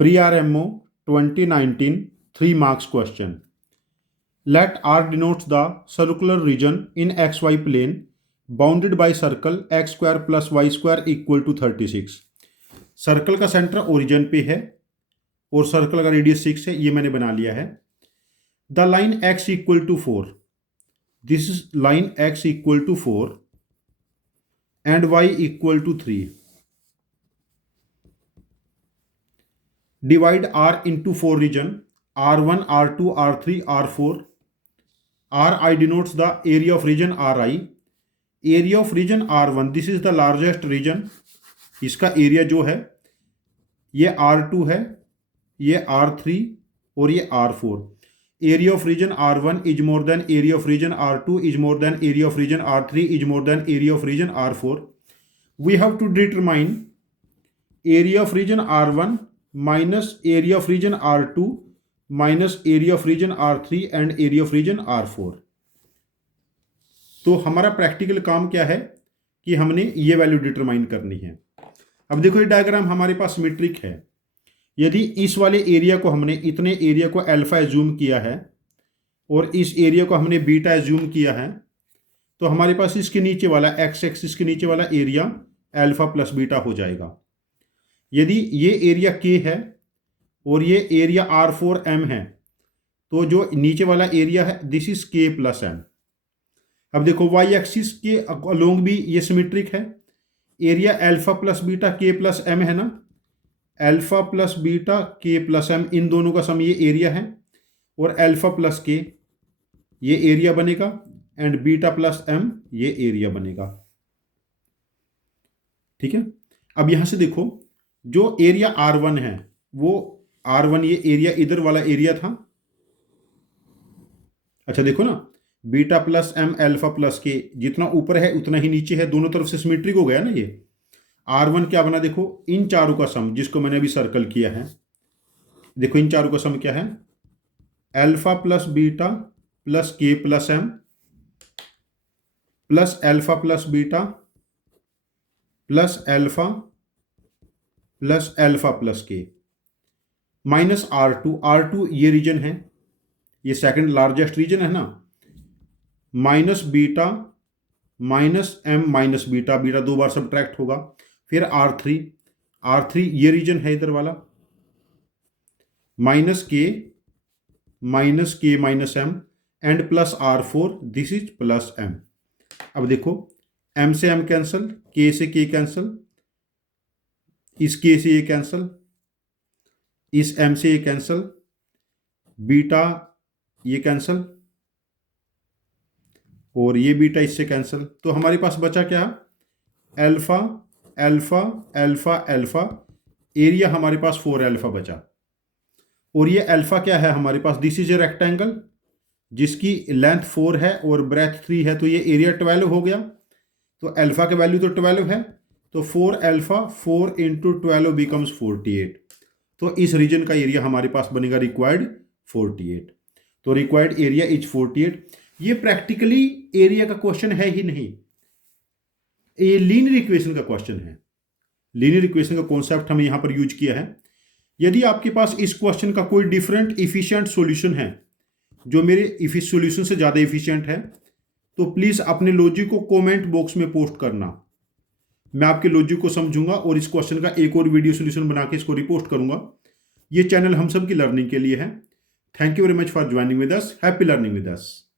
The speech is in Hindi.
Pre-RMO 2019 3 marks question. Let R denotes the circular region in xy plane bounded by circle x square plus y square equal to 36. Circle का सेंटर ओरिजिन पे है और सर्कल का रेडियस 6 है, ये मैंने बना लिया है. The line x equal to 4, this is line x equal to 4 and y equal to 3. Divide R into 4 region, R1, R2, R3, R4. Ri denotes the area of region Ri. Area of region R1, this is the largest region. इसका एरिया जो है ये R2 है, ये R3 और ये R4. Area of region R1 is more than area of region R2 is more than area of region R3 is more than area of region R4. We have to determine area of region R1 minus area of region R2 minus area of region R3 and area of region R4. तो हमारा प्रैक्टिकल काम क्या है कि हमने ये वैल्यू डिटरमाइन करनी है. अब देखो ये डायग्राम हमारे पास सिमेट्रिक है. यदि इस वाले एरिया को हमने इतने एरिया को अल्फा एज्यूम किया है और इस एरिया को हमने बीटा एज्यूम किया है, तो हमारे पास इसके नीचे वाला एक्स एक्सिस के नीचे वाला एरिया अल्फा प्लस बीटा हो जाएगा. यदि ये एरिया के है और ये एरिया R4M है, तो जो नीचे वाला एरिया है दिस इज के प्लस एम. अब देखो वाई एक्सिस के अलोंग भी ये सिमेट्रिक है. एरिया अल्फा प्लस बीटा के प्लस एम है ना, अल्फा प्लस बीटा के प्लस एम, इन दोनों का सम ये एरिया है और अल्फा प्लस के ये एरिया बनेगा एंड बीटा प्लस एम ये एरिया बनेगा. ठीक है. अब यहां से देखो जो एरिया R1 है वो R1 ये एरिया इधर वाला एरिया था. अच्छा देखो ना, beta plus m alpha plus k जितना ऊपर है उतना ही नीचे है, दोनों तरफ से सिमेट्रिक हो गया ना. ये R1 क्या बना, देखो इन चारों का सम जिसको मैंने अभी सर्कल किया है, देखो इन चारों का सम क्या है, alpha plus beta plus k plus m plus alpha plus beta plus alpha plus alpha plus k minus R2 ये रीजन है, ये सेकंड लार्जेस्ट रीजन है ना, minus beta minus m minus beta, beta दो बार सब्ट्रैक्ट होगा. फिर R3 ये रीजन है इधर वाला, minus k minus m and plus R4, this is plus m. अब देखो एम से एम कैंसल, के से के कैंसल, इस के से ये कैंसल, इस एम से ये कैंसल, बीटा ये कैंसल और ये बीटा इससे कैंसल. तो हमारे पास बचा क्या, alpha alpha alpha alpha, area हमारे पास 4 अल्फा बचा. और ये अल्फा क्या है हमारे पास, दिस इज ए रेक्टेंगल जिसकी लेंथ 4 है और ब्रेथ 3 है, तो ये एरिया 12 हो गया. तो अल्फा का वैल्यू तो 12 है, तो 4 अल्फा 4 इंटू 12 बिकम्स 48. तो इस रीजन का एरिया हमारे पास बनेगा रिक्वायर्ड 48. तो रिक्वायर्ड एरिया इज 48. ये प्रैक्टिकली एरिया का क्वेश्चन है ही नहीं, ये लीनियर इक्वेशन का क्वेश्चन है. लीनियर इक्वेशन का कॉन्सेप्ट हमने यहां पर यूज किया है. यदि आपके पास इस क्वेश्चन का कोई डिफरेंट इफिशिएंट सॉल्यूशन है जो मेरे सॉल्यूशन से ज़्यादा इफिशिएंट है, तो प्लीज़ अपने लॉजिक को कमेंट बॉक्स में पोस्ट करना. मैं आपके लॉजिक को समझूंगा और इस क्वेश्चन का एक और वीडियो सॉल्यूशन बना के इसको रिपोस्ट करूंगा. ये चैनल हम सब की लर्निंग के लिए है. Thank you very much for joining with us. Happy learning with us.